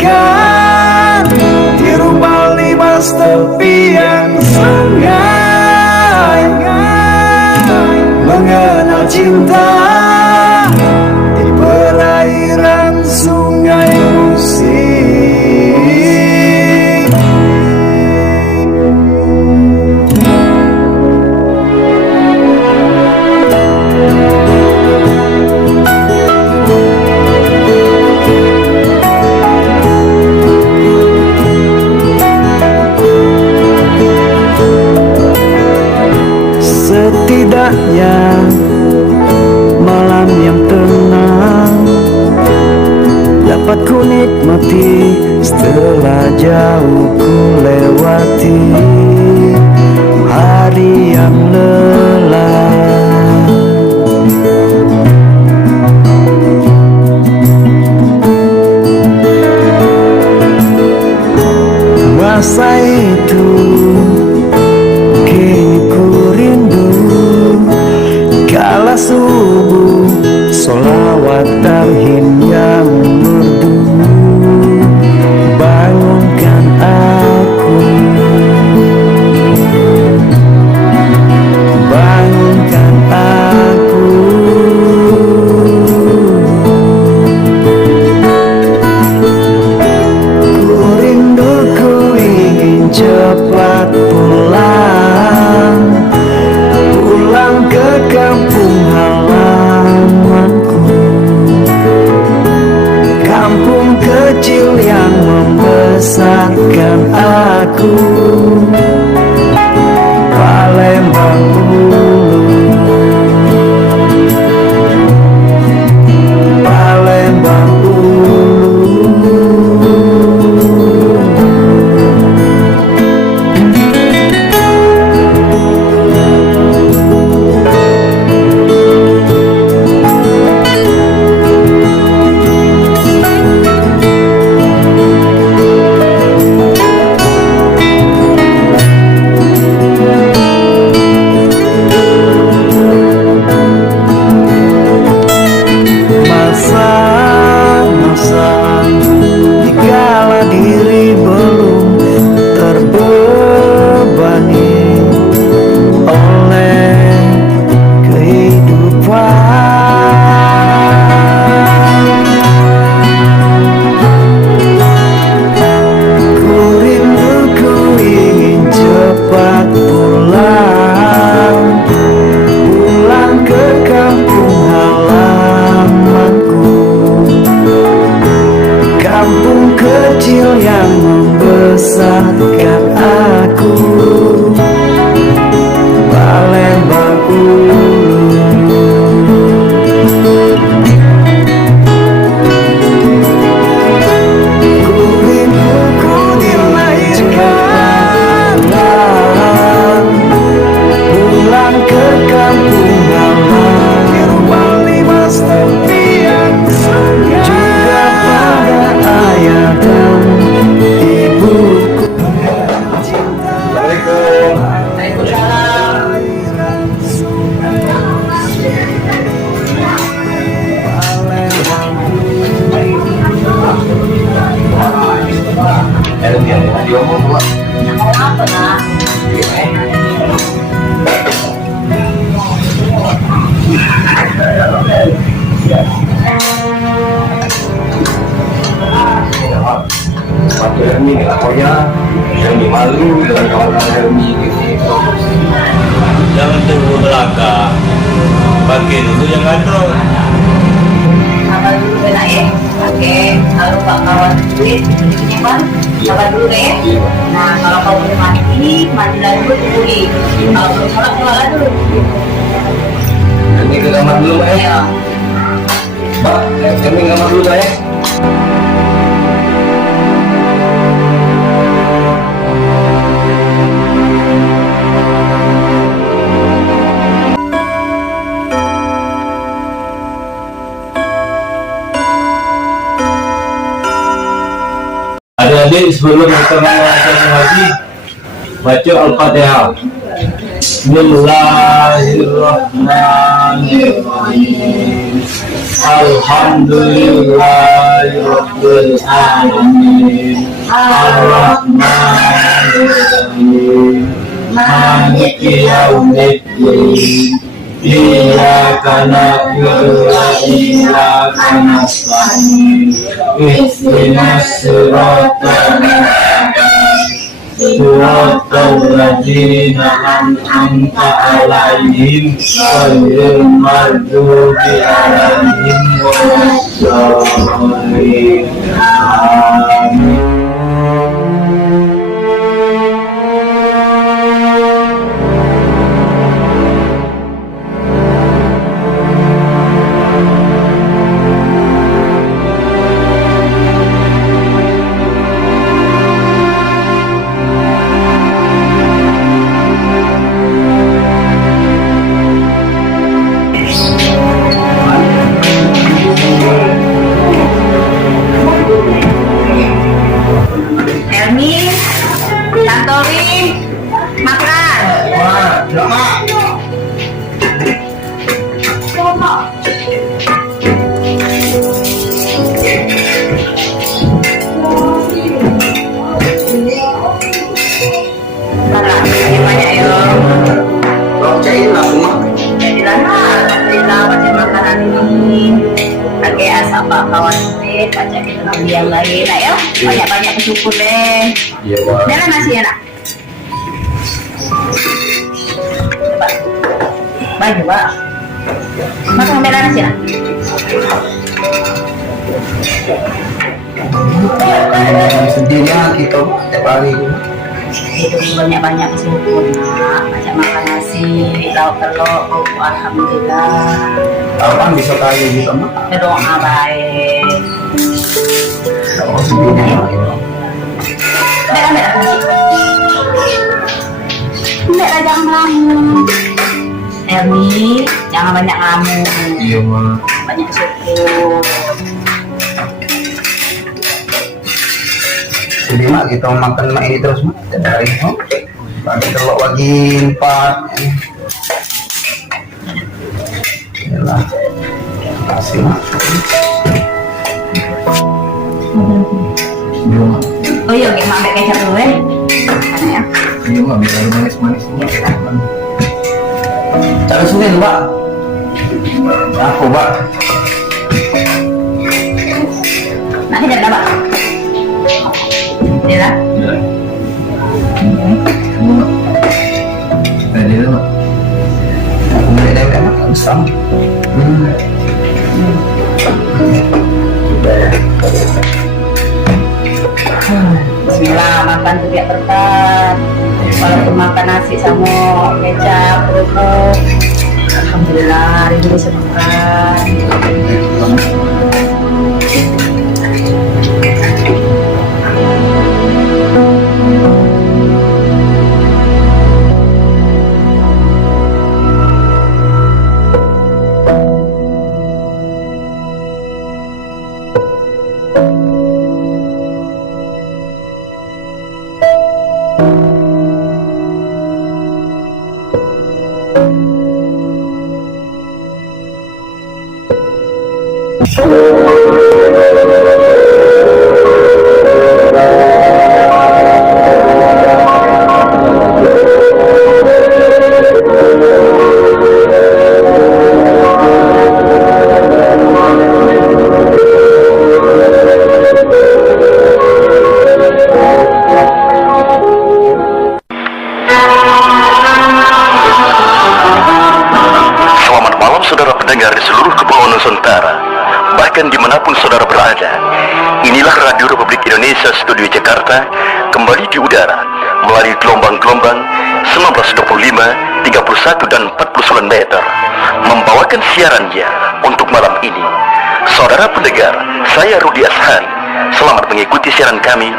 melahirkan di rumah 5 tepian sungai, mengenal cinta di perairan sungai musik. Setidaknya malam yang tenang dapat ku nikmati setelah jauh ku lewati hari yang lelah. Masa itu kini ku rindu, kala subuh solawat tarhim yang merdu bangunkan aku, bangunkan aku. Ku rindu, ku ingin cepat pulang, pulang ke kampung halamanku, kampung kecil yang membesarkan aku, Palembang Ulu, Palembang Ulu. Masa-masa dikala diri belum terbebani oleh kehidupan. Ku rindu, ku ingin cepat pulang, pulang ke kampung halamanku, kampung kecil yang membesarkan aku, Palembang Ulu. Ku rindu, ku dilahirkan, pulang ke kampung halaman di rumah 5 tepian sungai, juga pada ayah dan ibuku. Waktu Hermi nggak pokoknya Hermi malu dengan kawan Hermi gitu. Jangan tunggu belakang, pakai dulu yang ada. Apa dulu kena ya? Pakai kalau pak kawan duit nyaman, apa dulu ya? Nah kalau kau belum mandi lagi dulu. Kalau belum sholat sholat dulu. Hermi ke kamar dulu ya. Mbak, Hermi ke kamar dulu ya. Adik-adik sebelum kita mengajar ngaji, baca Al-Fatihah. Bismillahirrahmanirrahim. Alhamdulillahirabbil Rabbul Alamin Ar-Rahmanir-Rahim Maliki Yaumiddin Iyyaka na'budu wa iyyaka nasta'in Ihdinas siratal siratal ladzina an'amta 'alaihim ghairil maghdubi 'alaihim waladdallin. Amin. Helmi, Tantori, makan. Makan, banyak ya. Cairin lah semua. Jadilah, alhamdulillah macam makanan ini. Pakai asap pak kawan kita, baca kita nabi yang lain, ayo banyak-banyak bersyukur deh. Iya, Pak. Mana nasi ya nak? Coba, baju pak. Makan bela nasi nak? Sedih lah kita tiap hari. Itu banyak-banyak bersyukur nak. Macam makan nasi, lauk telur, alhamdulillah. Abang bisa kaya juga mak. Berdoa baik. Oh, sedihnya. Bela nasi. Bela jangan ngelamun. Erni, jangan banyak ngelamun. Iya, Mak. Banyak syukur. Sedih mak kita makan mak ini terus mak tiap hari. Oh. Pagi telur pagi 4. Yalah. Terima kasih mak. Iya, Mak. Oh iya, oke, ambil kecap dulu ya. Mana ya? Iya, Mak. Biar ada manis-manis. Cari Senin mbak. Aku mbak. Nah, kita ada apa? Dia lah. Iya. Kamu, Mak. Tadi itu, Mak. Aku mulai dari anak besar. Bismillah, makan tuh biar berkat. Walaupun makan nasi sama kecap, kerupuk, alhamdulillah hari ini bisa makan. Selamat malam saudara pendengar di seluruh kepulauan Nusantara, bahkan dimanapun saudara berada. Inilah Radio Republik Indonesia Studio Jakarta kembali di udara melalui gelombang-gelombang 1925, 31 dan 49 meter, membawakan siarannya untuk malam ini. Saudara pendengar, saya Rudi Ashari. Selamat mengikuti siaran kami,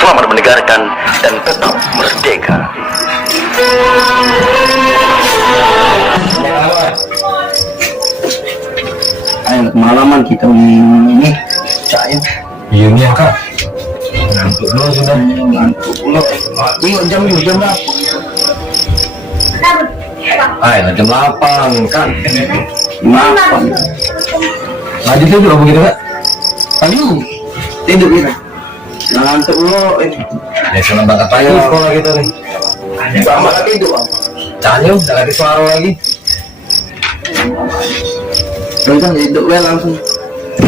selamat mendengarkan dan tetap merdeka. Ayo malaman kita ini saya. Iya, Mak, Kak. Ngantuk dulu sudah. Ngantuk pula. Tengok jam berapa? Jam 8, kan? Makan. Lagi itu juga begitu, Kak? Ayo. Tidur kita. Ngantuk dulu. Ya senang banget aja sekolah kita nih. Sama lagi itu. Canyu, udah lagi suara lagi. Udah hidup ya langsung.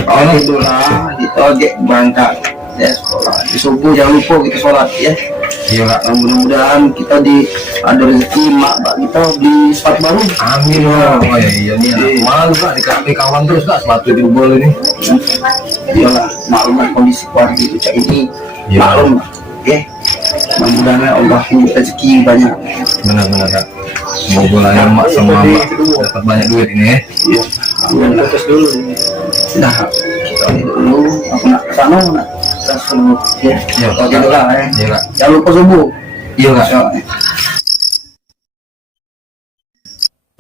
Oh itulah di ojek berangkat ya sekolah. Di subuh jangan lupa kita sholat ya. Iya kak. Mudah-mudahan kita ada rezeki mak kita beli sepatu baru. Amin ya. Oh iya nih. Malu kak di kawan terus kak sepatu di bol ini. Iyalah maklum lah kondisi keluarga itu cak ini. Iya. Maklum lah. Ya. Mudah-mudahan Allah ini rezeki banyak. Benar-benar kak. Semoga lah mak sama mbak dapat banyak duit ini ya. Iya. Fokus dulu. Nah kita hidup dulu. Aku nak kesana nak. Kita suruh ya. Iya Kalau gitu lah ya. Iya kak. Jangan lupa subuh. Iya kak.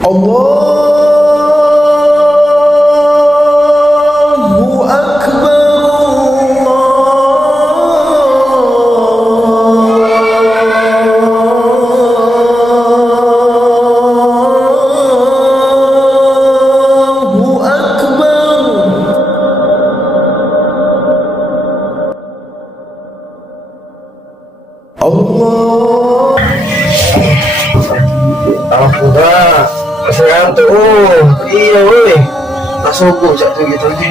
Allahu Akbar. Allahu Akbar. Allah. Alhamdulillah. Masih ngantuk. Iya woi. Tak subuh cak tu gitu aja.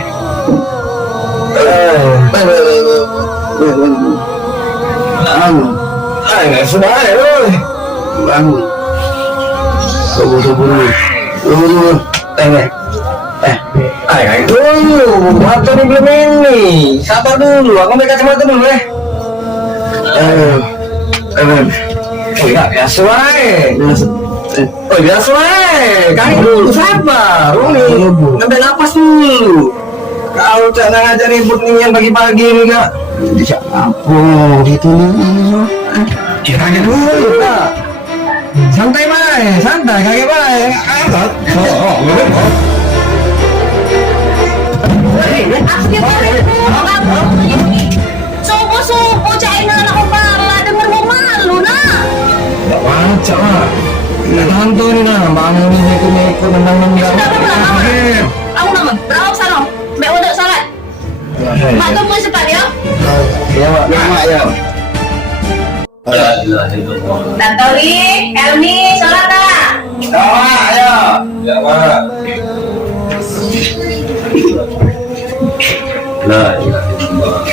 Bangun. Nggak sudah ya. Bangun. Subuh dulu. Dulu. Ayo dulu. Waktu ini belum ini. Sabar dulu. Aku ambil kacamata dulu ya. Oh iya biasa wae. Oh biasa wae. Kaki dulu sabar. Rumi. Ngambil napas dulu. Kalau cak nak ngajar ribut nih yang pagi-pagi nih kak. Bisa apa gitu nih? Kira dulu kak. Santai bae, santai kaki bae. Ayo kak. Subuh-subuh cak ina anak kepala denger mau malu nak. Gak wajah lah. Hantu nih nah, bangun nih ikut nendang-nendang. Sudah berapa? Aku nama berapa salam? Mbak udah salat. Mak tunggu cepat ya. Ya mak, ya mak ya. Tantori, Elmi, salat tak? Ayo. Ya mak. La ilaha illallah.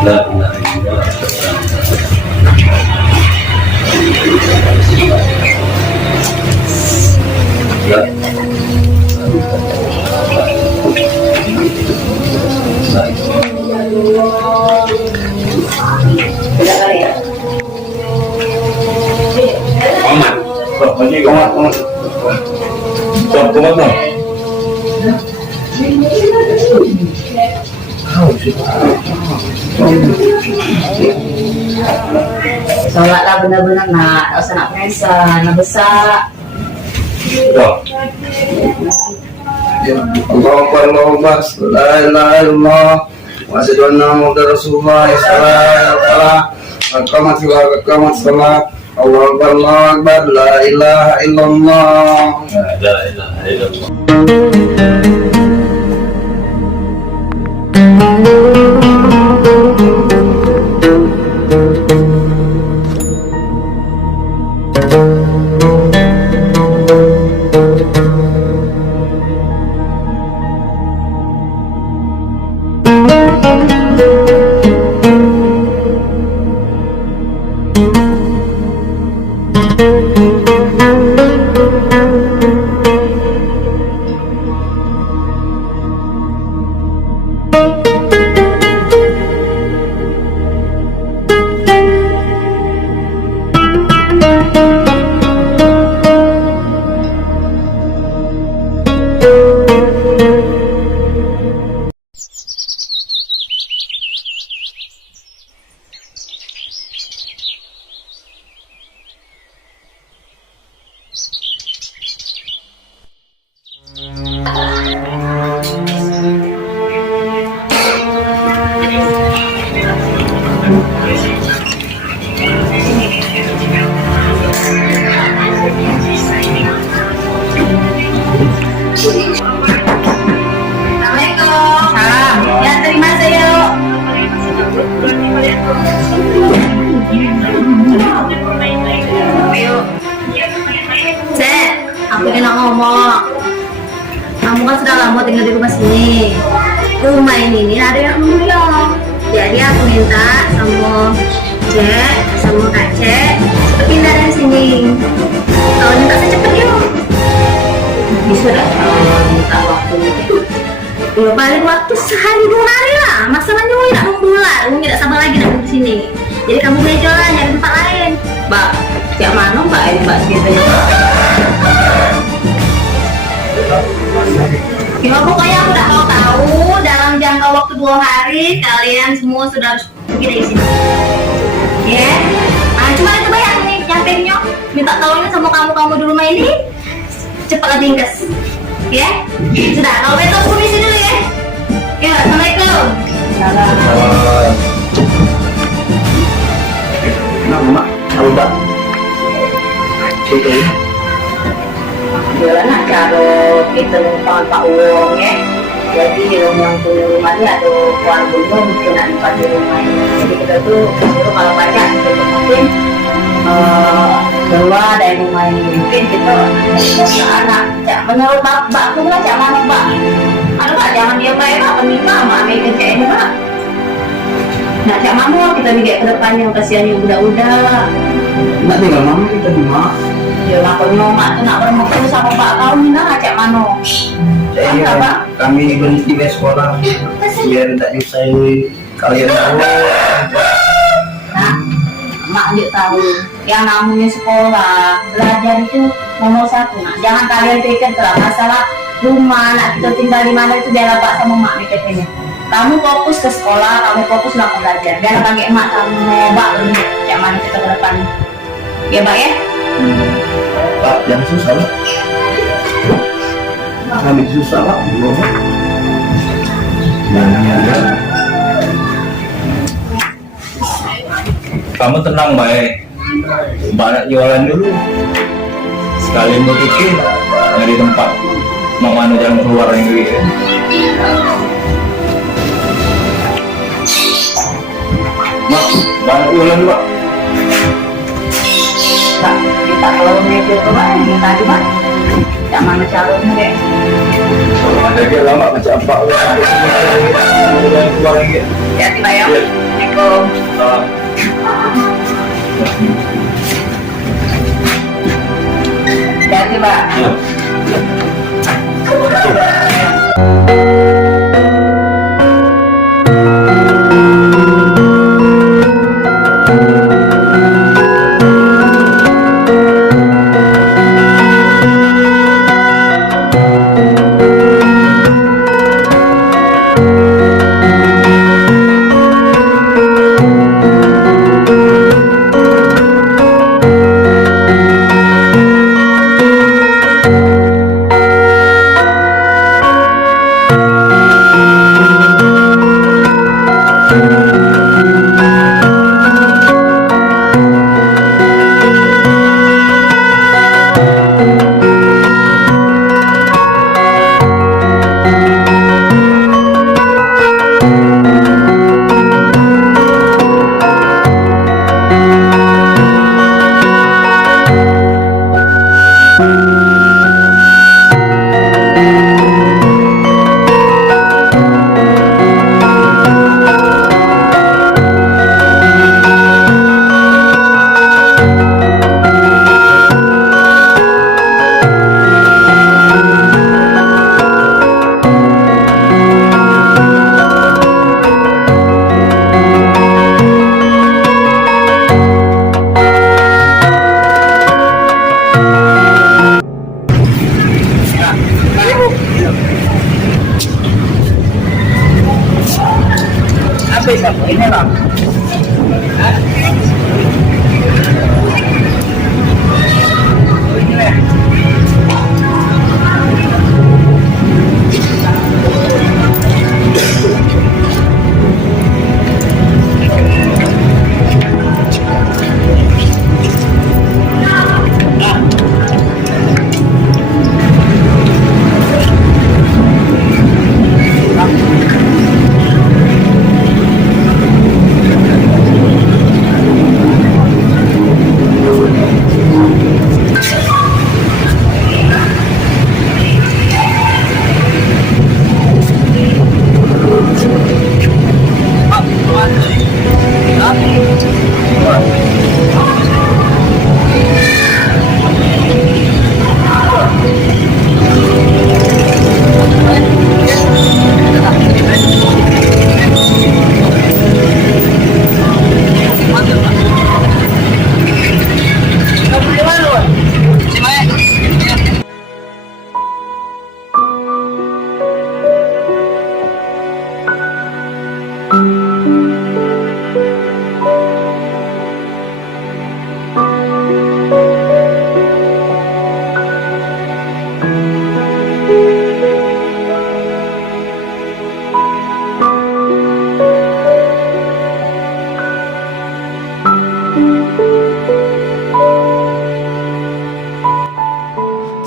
La ilaha illallah. Komat. Ini komat. Komat dong. Salat lah benar-benar nak, tak usah nak pesan, nak besar. Allahumma la ilaha illallah wa asyhadu anna muhammadar rasulullah sallallahu alaihi wasallam. Allahu akbar la ilaha illallah. La ilaha illallah. Assalamualaikum. Salam. Ya, terima saya. Ayo. Cek, aku ini nak ngomong. Kamu kan sudah lama tinggal di rumah sini. Rumah ini ada yang belum. Jadi aku minta sama Cek, sama Kak Cek, pindah dari sini. Kalau minta secepat yuk. Bisa dah kalau minta waktu itu. Ya paling waktu sehari 2 hari lah. Masalahnya Umi nak membulat, Umi tidak sabar lagi nak di sini. Jadi kamu belajar lah nyari tempat lain. Mbak, siap mana Mbak ini Mbak ceritanya? Ya pokoknya aku udah mau tahu dalam jangka waktu 2 hari kalian semua sudah harus pergi dari sini. Ya, cuma itu banyak nih nyampainya. Minta tolongnya sama kamu di rumah ini cepatlah tingkas. Ya, sudah. Kalau begitu aku permisi dulu ya. Ya, assalamualaikum. Salam. Nah, mak, tahu tak? Itu ya. Jualan nak cara kita numpang pak uang ya. Jadi yang punya rumah ini ada uang bunga mungkin nak numpang di rumah ini. Jadi kita tuh suruh kalau pajak kita mungkin keluar dari rumah ini mungkin kita ke anak. Menurut mbak aku lah jangan mbak. Aduh mbak jangan dia bayar apa nikah sama ambil kerja ini mbak. Nak cak mamu kita lihat ke depannya kasihannya budak-budak. Nak tinggal mama kita di mak. Ya makanya mak tuh nak bermutu sama pak kau ni nak cak mano. Saya Pak? kami berhenti di sekolah biar tak nyusahin kalian tahu. Nah, mak dia tahu yang namanya sekolah belajar itu nomor 1 nak. Jangan kalian pikir terlalu masalah rumah nak kita tinggal di mana itu biar pak sama mak mikirnya. Kamu fokus ke sekolah, kamu fokus nak belajar. Jangan pakai emak kamu bak ini cak mana kita ke depan. Ya pak ya. Pak, jangan susah lah. Kami susah pak. Kamu tenang baik. Mbak nak jualan dulu. Sekalian berpikir dari tempat mau mana jalan keluar yang gitu. Mak, banyak jualan pak. Tak, kita kalau mikir ke mana kita di mana? Cak mana calonnya deh. Ada ke lama macam apa? Jalan keluar yang gitu. Ya tiba ya. Assalamualaikum. Ya tiba.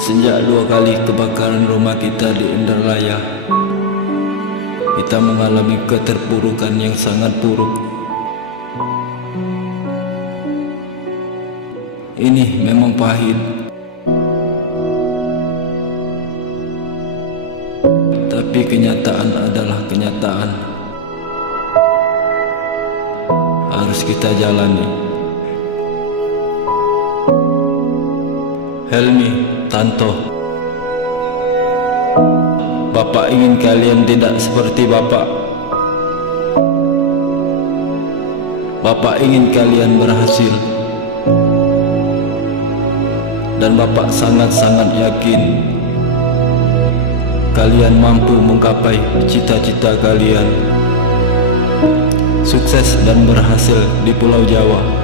Sejak 2 kali kebakaran rumah kita di Indralaya, kita mengalami keterpurukan yang sangat buruk. Ini memang pahit, tapi kenyataan adalah kenyataan. Harus kita jalani. Helmi, Tanto, Bapak ingin kalian tidak seperti Bapak. Bapak ingin kalian berhasil. Dan Bapak sangat-sangat yakin kalian mampu menggapai cita-cita kalian, sukses dan berhasil di Pulau Jawa,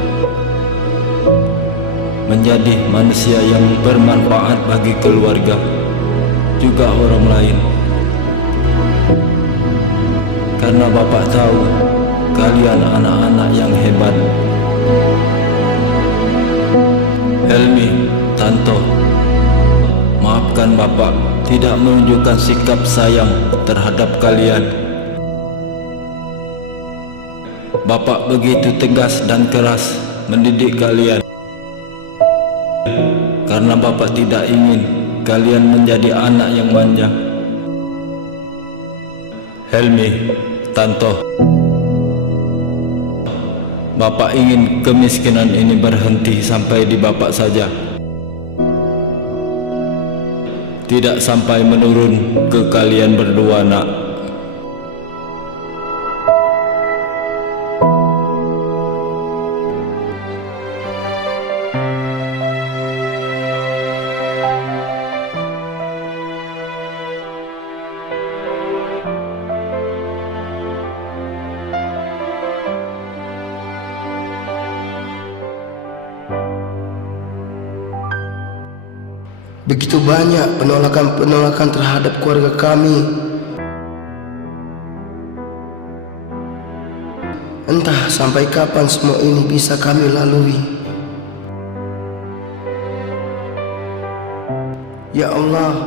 menjadi manusia yang bermanfaat bagi keluarga, juga orang lain. Karena Bapak tahu kalian anak-anak yang hebat. Helmi, Tanto, maafkan Bapak tidak menunjukkan sikap sayang terhadap kalian. Bapak begitu tegas dan keras mendidik kalian, karena Bapak tidak ingin kalian menjadi anak yang manja. Helmi, Tanto, Bapak ingin kemiskinan ini berhenti sampai di Bapak saja, tidak sampai menurun ke kalian berdua, nak. Begitu banyak penolakan-penolakan terhadap keluarga kami. Entah sampai kapan semua ini bisa kami lalui. Ya Allah,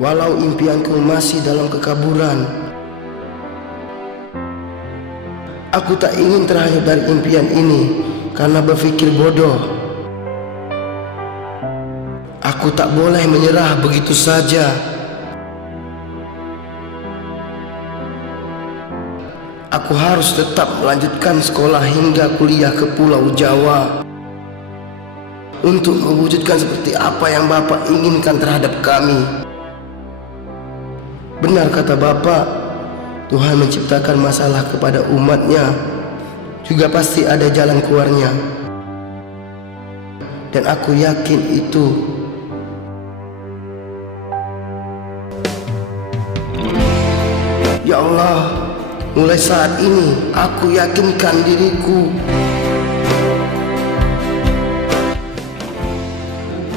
walau impianku masih dalam kekaburan, aku tak ingin terhanyut dari impian ini karena berpikir bodoh. Aku tak boleh menyerah begitu saja. Aku harus tetap melanjutkan sekolah hingga kuliah ke Pulau Jawa untuk mewujudkan seperti apa yang Bapak inginkan terhadap kami. Benar kata Bapak, Tuhan menciptakan masalah kepada umatnya, juga pasti ada jalan keluarnya. Dan aku yakin itu. Ya Allah, mulai saat ini aku yakinkan diriku.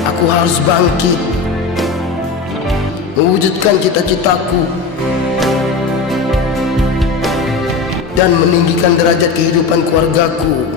Aku harus bangkit, mewujudkan cita-citaku, dan meninggikan derajat kehidupan keluargaku.